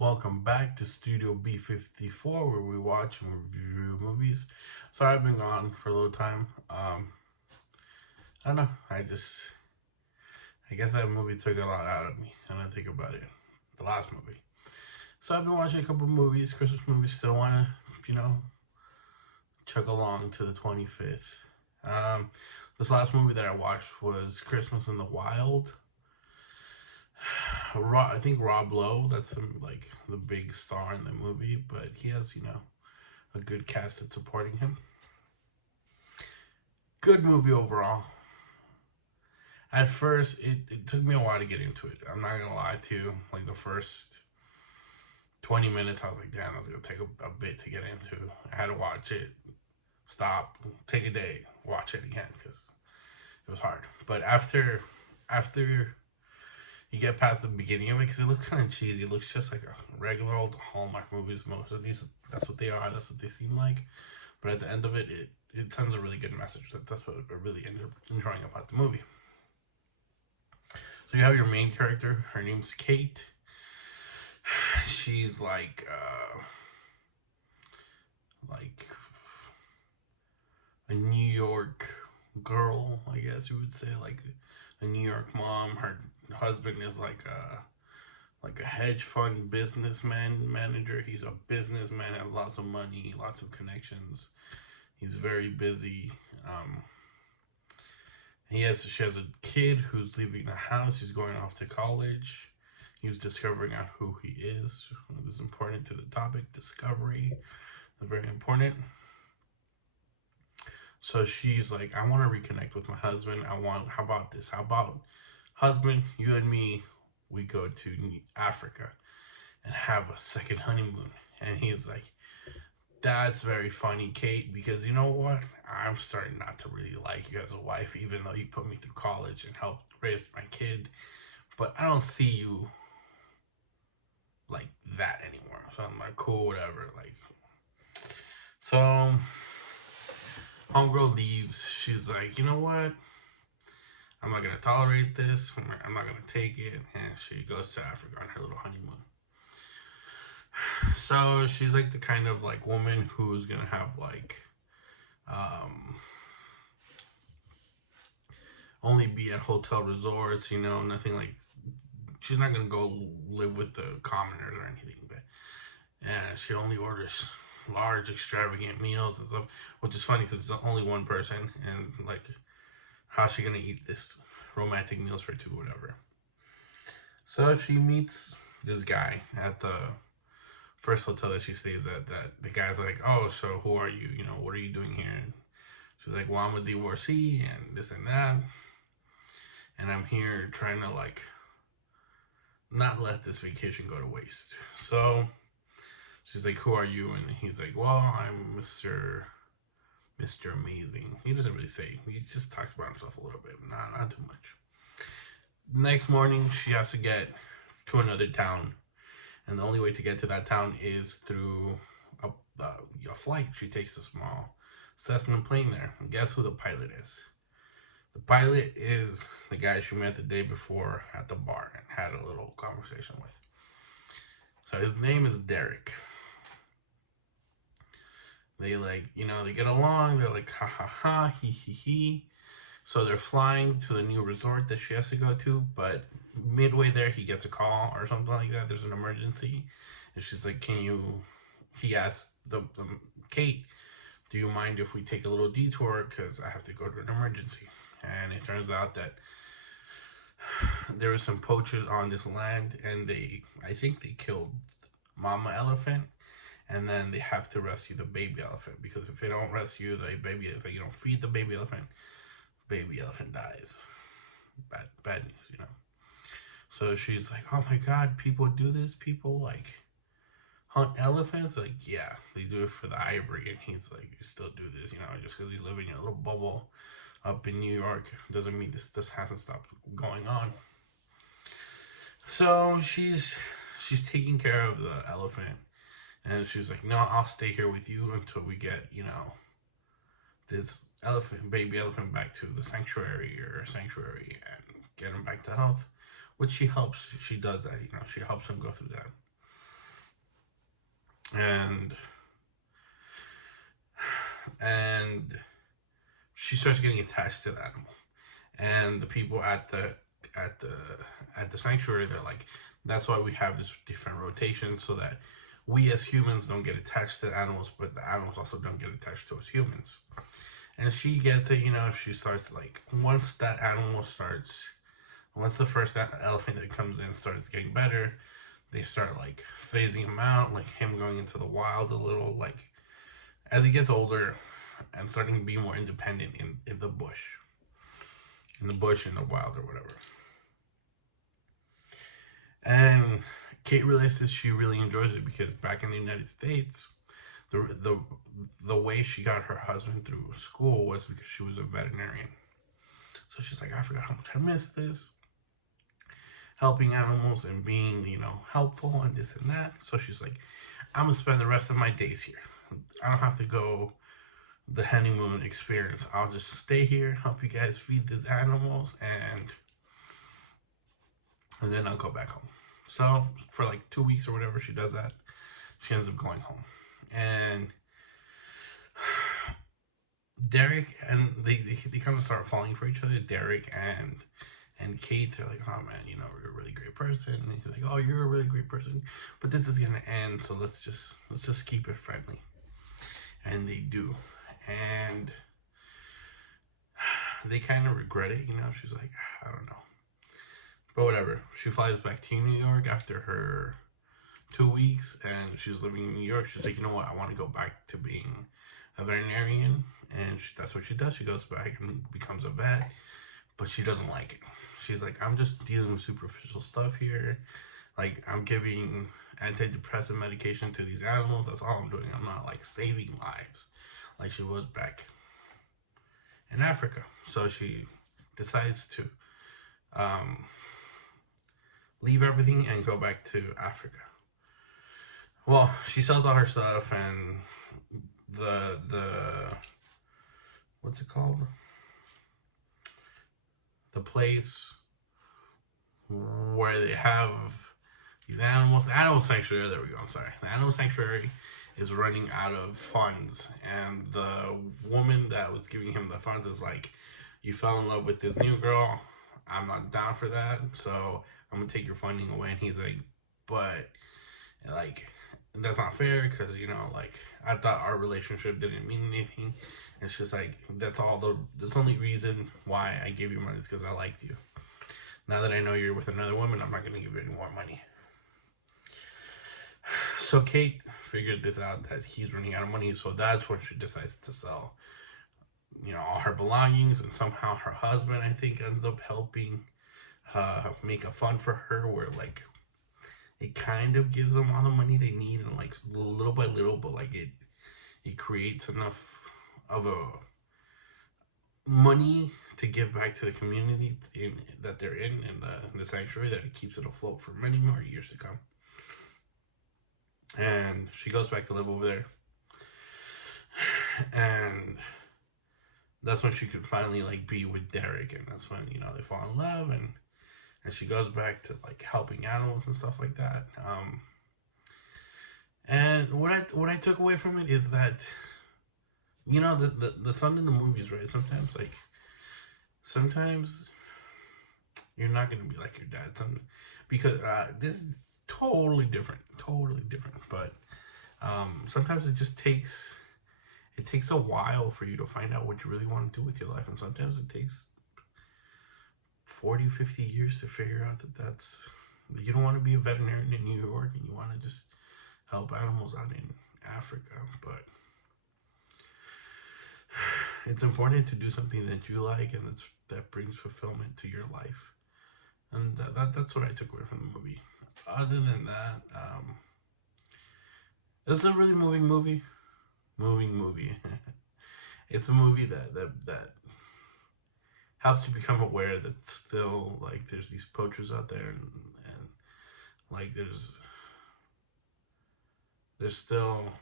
Welcome back to Studio B54, where we watch and review movies. Sorry, I've been gone for a little time. I don't know. I guess that movie took a lot out of me. And I think about it, the last movie. So I've been watching a couple movies, Christmas movies. Still want to, chug along to the 25th. Um, this last movie that I watched was Christmas in the Wild. I think Rob Lowe, that's like the big star in the movie, but he has a good cast that's supporting him. Good movie overall. At first, it took me a while to get into it. I'm not gonna lie to you. Like the first 20 minutes, I was like, damn, that's gonna take a bit to get into. I had to watch it, stop, take a day, watch it again because it was hard. But after you get past the beginning of it, because it looks kind of cheesy. It looks just like a regular old Hallmark movies. Most of these, that's what they are. That's what they seem like. But at the end of it, it sends a really good message. That's what I really ended up enjoying about the movie. So you have your main character. Her name's Kate. She's like a New York girl, I guess you would say, like a New York mom. Her husband is like a hedge fund businessman manager. He's a businessman, has lots of money, lots of connections. He's very busy. Um, she has a kid who's leaving the house. He's going off to college. He's discovering out who he is. It was important to the topic. Discovery is very important. So she's like, I want to reconnect with my husband. How about this? How about husband, you and me, we go to Africa and have a second honeymoon. And he's like, that's very funny, Kate, because you know what? I'm starting not to really like you as a wife, even though you put me through college and helped raise my kid. But I don't see you like that anymore. So I'm like, cool, whatever. Like, so homegirl leaves. She's like, you know what? I'm not gonna tolerate this. I'm not gonna take it. And she goes to Africa on her little honeymoon. So she's like the kind of like woman who's gonna have like um only be at hotel resorts, nothing like she's not gonna go live with the commoners or anything, but yeah, she only orders large extravagant meals and stuff, which is funny because it's only one person and like how's she gonna eat this romantic meals for two, whatever. So she meets this guy at the first hotel that she stays at. That the guy's like, oh, so who are you? What are you doing here? And she's like, well, I'm a divorcee and this and that, and I'm here trying to like not let this vacation go to waste. So she's like, who are you? And he's like, well, I'm Mr. Amazing. He doesn't really say. He just talks about himself a little bit, not too much. Next morning, she has to get to another town, and the only way to get to that town is through a flight. She takes a small Cessna plane there. And guess who the pilot is? The pilot is the guy she met the day before at the bar and had a little conversation with. So his name is Derek. They they get along. They're like, ha ha ha, he he he. So they're flying to the new resort that she has to go to, but midway there he gets a call or something like that. There's an emergency, and she's like, "Can you?" He asks the Kate, "Do you mind if we take a little detour? Because I have to go to an emergency." And it turns out that there were some poachers on this land, and I think they killed Mama Elephant, and then they have to rescue the baby elephant because if they don't rescue the baby, if you don't feed the baby elephant dies. Bad news. So she's like, oh my god, people do this? People like hunt elephants? Like, yeah, they do it for the ivory. And he's like, you still do this, just because you live in your little bubble up in New York doesn't mean this hasn't stopped going on. So she's taking care of the elephant, and she's like, no, I'll stay here with you until we get, this baby elephant back to the sanctuary and get him back to health, which she helps. She does that, she helps him go through that. and and she starts getting attached to the animal. And the people at the at the sanctuary, they're like, that's why we have this different rotation, so that we as humans don't get attached to the animals, but the animals also don't get attached to us humans. And she gets it, she starts like, once the first elephant that comes in starts getting better, they start like phasing him out, like him going into the wild a little, like as he gets older and starting to be more independent in the bush. In the bush, in the wild, or whatever. And Kate realizes she really enjoys it because back in the United States, the way she got her husband through school was because she was a veterinarian. So she's like, I forgot how much I miss this. Helping animals and being, helpful and this and that. So she's like, I'm going to spend the rest of my days here. I don't have to go the honeymoon experience. I'll just stay here, help you guys feed these animals, and then I'll go back home. So for like 2 weeks or whatever she does that, she ends up going home. And Derek, and they kind of start falling for each other. Derek and Kate, they're like, oh man, you're a really great person. And he's like, oh, you're a really great person, but this is gonna end, so let's just keep it friendly. And they do. And they kind of regret it, she's like, I don't know, but whatever. She flies back to New York after her 2 weeks, and she's living in New York. She's like, you know what, I want to go back to being a veterinarian. And that's what she does. She goes back and becomes a vet, but she doesn't like it. She's like, I'm just dealing with superficial stuff here. Like, I'm giving antidepressant medication to these animals. That's all I'm doing. I'm not like saving lives like she was back in Africa. So she decides to leave everything and go back to Africa. Well, she sells all her stuff, and the what's it called? The place where they have these animals, the animal sanctuary, there we go, I'm sorry. The animal sanctuary is running out of funds, and the woman that was giving him the funds is like, you fell in love with this new girl, I'm not down for that, so I'm gonna take your funding away. And he's like, but like, that's not fair, because like, I thought our relationship didn't mean anything. It's just like, that's only reason why I gave you money is because I liked you. Now that I know you're with another woman, I'm not gonna give you any more money. So Kate figures this out, that he's running out of money, so that's when she decides to sell all her belongings. And somehow her husband, I think, ends up helping make a fund for her, where like it kind of gives them all the money they need, and like little by little, but like it creates enough of a money to give back to the community that they're in the sanctuary, that it keeps it afloat for many more years to come. And she goes back to live over there, and that's when she could finally like be with Derek, and that's when they fall in love, and she goes back to like helping animals and stuff like that. And what I took away from it is that the son in the movies, right? Sometimes you're not gonna be like your dad, because this is totally different, but sometimes it just takes a while for you to find out what you really want to do with your life, and sometimes it takes 40-50 years to figure out that you don't want to be a veterinarian in New York, and you want to just help animals out in Africa. But it's important to do something that you like, and that brings fulfillment to your life. And that's what I took away from the movie. Other than that, it's a really moving movie. It's a movie that helps you become aware that still, like, there's these poachers out there, and like there's still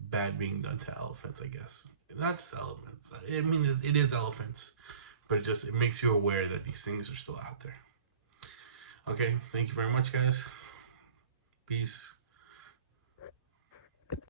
bad being done to elephants, I guess. Not just elephants. I mean, it is elephants, but it makes you aware that these things are still out there. Okay, thank you very much, guys. Peace.